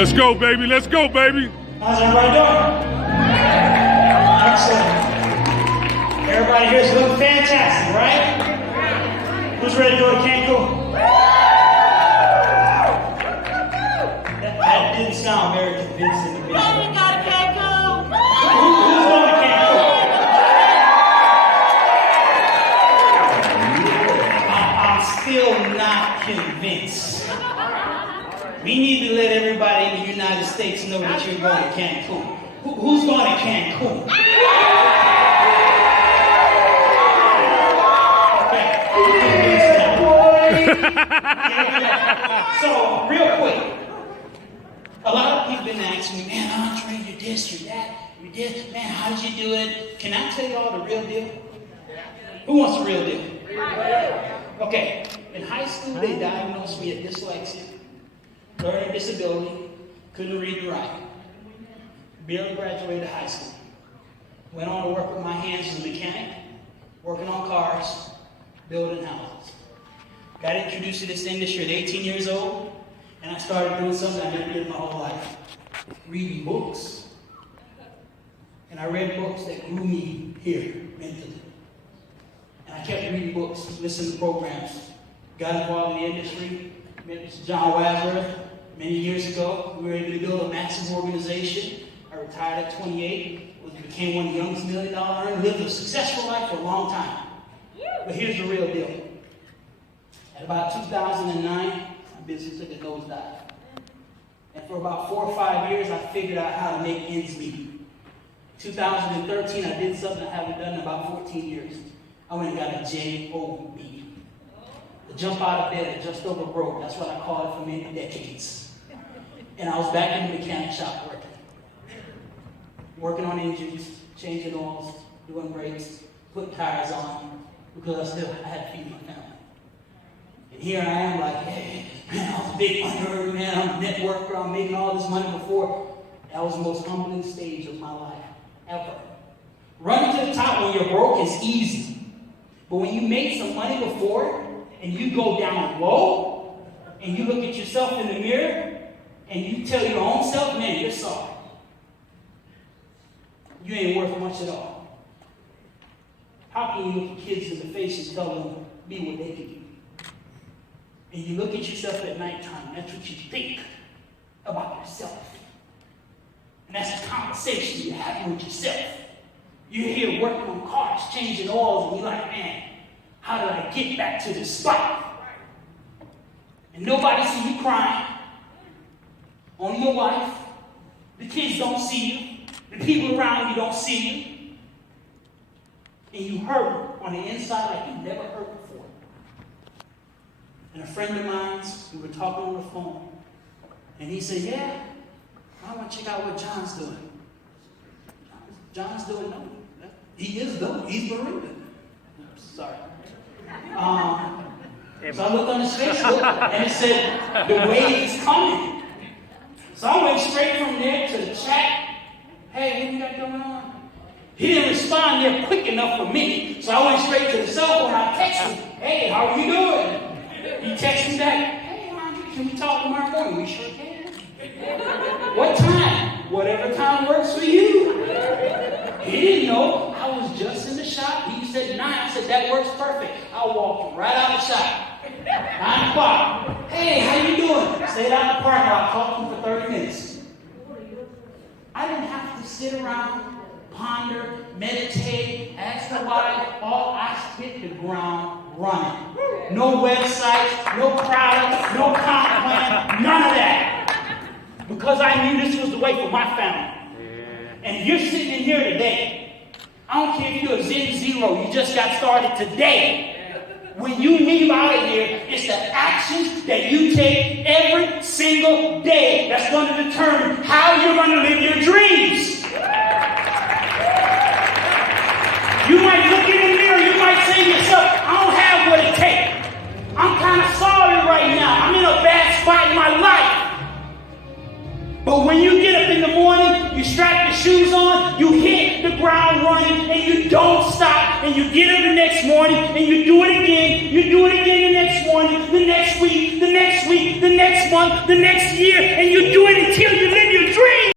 Let's go, baby. Let's go, baby. How's everybody doing? Excellent. Everybody here's looking fantastic, right? Who's ready to go to Cancun? That didn't sound very convincing to me. Who's going to Cancun? Who's going to Cancun? I'm still not convinced. We need to let everybody in the United States know that you're going to Cancun. Who's going to Cancun? So, real quick, a lot of people have been asking me, man, Andre, you this, you that, you did, man, how did you do it? Can I tell you all the real deal? Who wants the real deal? Okay, in high school, they diagnosed me with dyslexia. Learning disability, couldn't read and write. Barely graduated high school. Went on to work with my hands as a mechanic, working on cars, building houses. Got introduced to this industry at 18 years old, and I started doing something I never did my whole life. Reading books. And I read books that grew me here, mentally. And I kept reading books, listening to programs. Got involved in the industry, met Mr. John Wadsworth. Many years ago, we were able to build a massive organization. I retired at 28, became one of the youngest $1 million earners, lived a successful life for a long time. But here's the real deal. At about 2009, my business took a nosedive. And for about 4 or 5 years, I figured out how to make ends meet. 2013, I did something I haven't done in about 14 years. I went and got a J-O-B. To jump out of bed and just over broke. That's what I call it for many decades. And I was back in the mechanic shop working on engines, changing oils, doing brakes, putting tires on, because I had to feed my family. And here I am like, hey, man, I was a big entrepreneur, man, I'm a networker, I'm making all this money before. That was the most humbling stage of my life, ever. Running to the top when you're broke is easy. But when you make some money before, and you go down low, and you look at yourself in the mirror, and you tell your own self, man, you're sorry. You ain't worth much at all. How can you look at kids in the face and tell them, be what they can be? And you look at yourself at nighttime, that's what you think about yourself. And that's the conversation you're having with yourself. You're here working on cars, changing oils, and you're like, man, how did I get back to this spot? And nobody sees you crying. Only your wife. The kids don't see you. The people around you don't see you. And you hurt on the inside like you never hurt before. And a friend of mine, we were talking on the phone, and he said, yeah, I want to check out what John's doing. John's doing nothing. He is doing. He's bereaved. Sorry. So I looked on his Facebook, and it said, the wave is coming. So I went straight from there to the chat. Hey, what you got going on? He didn't respond there quick enough for me. So I went straight to the cell phone, and I texted him, hey, how are you doing? He texted me back, hey, Andre, can we talk tomorrow morning? We sure can. What time? Whatever time works for you. He didn't know. I was just in the shop. He said 9. I said, that works perfect. I'll walk right out of the shop. 9 o'clock. Hey, how you doing? Stayed out in the parking lot, talked to him for 30 minutes. I didn't have to sit around, ponder, meditate, ask the why. All I hit the ground running. No website, no product, no comp plan, none of that. Because I knew this was the way for my family. And if you're sitting in here today, I don't care if you're a Zen Zero, you just got started today. When you leave out of here, it's the actions that you take every single day that's going to determine how you're going to live your dreams. You might look in the mirror, you might say to yourself, I don't have what it takes. I'm kind of sorry right now. I'm in a bad spot in my life. But when you get up in the morning, you strap your shoes on, you hit the ground running, and you don't stop. And you get up the next morning, and you do it again. You do it again the next morning, the next week, the next month, the next year, and you do it until